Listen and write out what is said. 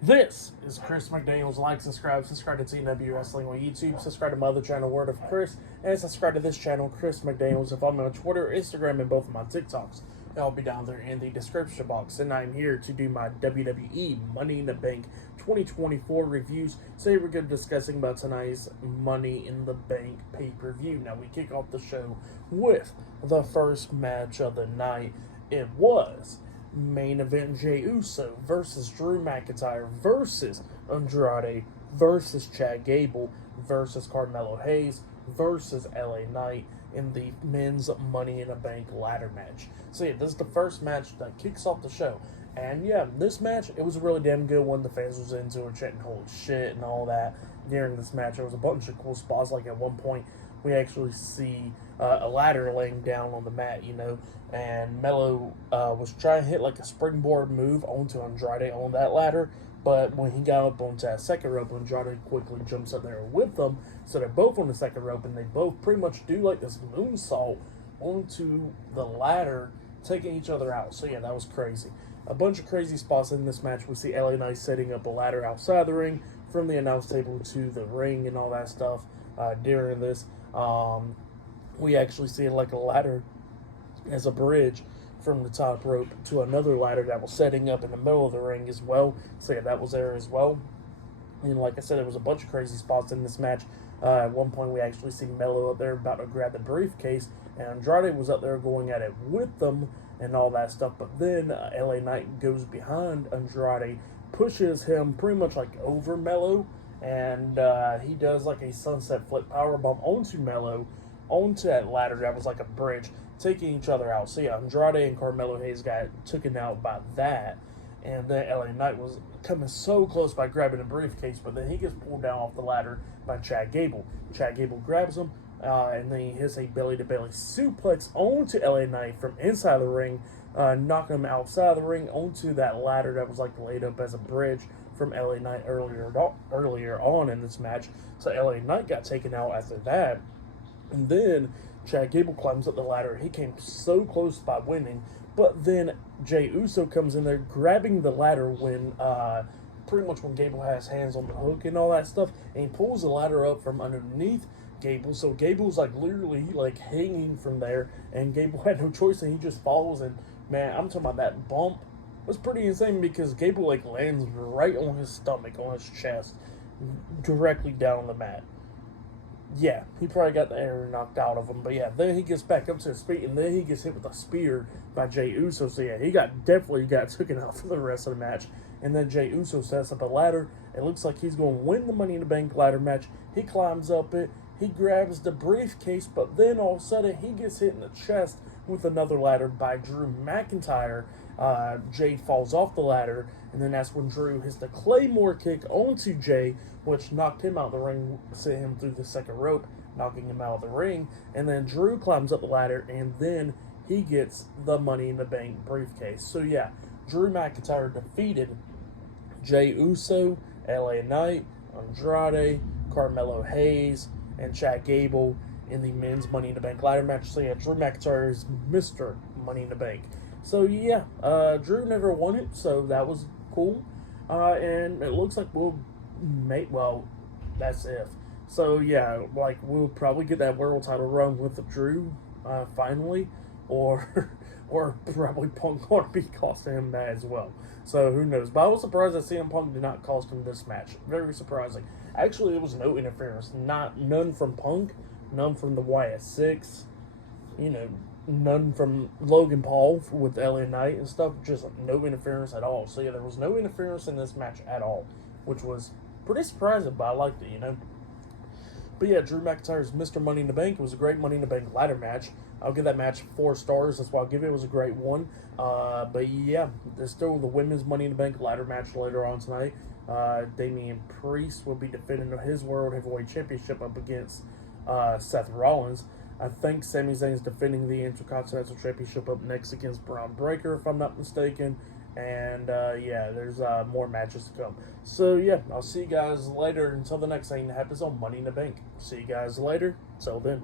This is Chris McDaniels. Like, subscribe to TW Wrestling on YouTube. Subscribe to my other channel, Word of Chris. And subscribe to this channel, Chris McDaniels. If I'm on Twitter, Instagram, and both of my TikToks, I'll be down there in the description box. And I'm here to do my WWE Money in the Bank 2024 reviews. Today we're going to be discussing about tonight's Money in the Bank pay-per-view. Now we kick off the show with the first match of the night. It was main event Jey Uso versus Drew McIntyre versus Andrade versus Chad Gable versus Carmelo Hayes versus LA Knight in the men's Money in the Bank ladder match. So yeah, this is the first match that kicks off the show. And yeah, this match, it was a really damn good one. The fans was into it, chanting holy shit and all that during this match. There was a bunch of cool spots, like at one point we actually see a ladder laying down on the mat, and Melo was trying to hit like a springboard move onto Andrade on that ladder, but when he got up onto that second rope, Andrade quickly jumps up there with them, so they're both on the second rope, and they both pretty much do like this moonsault onto the ladder, taking each other out. So yeah, that was crazy. A bunch of crazy spots in this match. We see LA Knight setting up a ladder outside the ring from the announce table to the ring and all that stuff during this. We actually see like a ladder as a bridge from the top rope to another ladder that was setting up in the middle of the ring as well. So yeah, that was there as well. And like I said, there was a bunch of crazy spots in this match. At one point, we actually see Melo up there about to grab the briefcase, and Andrade was up there going at it with them and all that stuff. But then LA Knight goes behind Andrade, pushes him pretty much like over Melo, and he does like a sunset flip powerbomb onto Melo, onto that ladder that was like a bridge, taking each other out. So yeah, Andrade and Carmelo Hayes got taken out by that. And then LA Knight was coming so close by grabbing a briefcase, but then he gets pulled down off the ladder by Chad Gable. Chad Gable grabs him, and then he hits a belly-to-belly suplex onto LA Knight from inside the ring, knocking him outside the ring onto that ladder that was like laid up as a bridge from LA Knight earlier on in this match. So LA Knight got taken out after that. And then Chad Gable climbs up the ladder. He came so close by winning, but then Jey Uso comes in there grabbing the ladder when pretty much when Gable has hands on the hook and all that stuff, and he pulls the ladder up from underneath Gable. So Gable's like literally like hanging from there, and Gable had no choice, and he just falls. And man, I'm talking about that bump was pretty insane because Gable like lands right on his stomach, on his chest, directly down the mat. Yeah, he probably got the air knocked out of him. But yeah, then he gets back up to his feet, and then he gets hit with a spear by Jey Uso. So yeah, he definitely got taken out for the rest of the match. And then Jey Uso sets up a ladder. It looks like he's going to win the Money in the Bank ladder match. He climbs up it. He grabs the briefcase, but then all of a sudden he gets hit in the chest with another ladder by Drew McIntyre. Jey falls off the ladder, and then that's when Drew hits the Claymore kick onto Jey, which knocked him out of the ring, sent him through the second rope, knocking him out of the ring. And then Drew climbs up the ladder, and then he gets the Money in the Bank briefcase. So yeah, Drew McIntyre defeated Jey Uso, LA Knight, Andrade, Carmelo Hayes, and Chad Gable in the men's Money in the Bank ladder match. So yeah, Drew McIntyre is Mr. Money in the Bank. So yeah, Drew never won it, so that was cool. And it looks like that's if. So yeah, like we'll probably get that world title run with Drew finally, or or probably Punk going to be costing him that as well. So who knows? But I was surprised that CM Punk did not cost him this match. Very surprising. Actually, it was no interference. None from Punk, none from the YS6, none from Logan Paul with LA Knight and stuff. Just no interference at all. So yeah, there was no interference in this match at all, which was pretty surprising, but I liked it, But yeah, Drew McIntyre's Mr. Money in the Bank. It was a great Money in the Bank ladder match. I'll give that match 4 stars. That's why I'll give it. It was a great one. But yeah, there's still the women's Money in the Bank ladder match later on tonight. Damian Priest will be defending his World Heavyweight Championship up against Seth Rollins. I think Sami Zayn's defending the Intercontinental Championship up next against Braun Breaker, if I'm not mistaken. And yeah, there's more matches to come. So yeah, I'll see you guys later until the next thing that happens on Money in the Bank. See you guys later. Till then.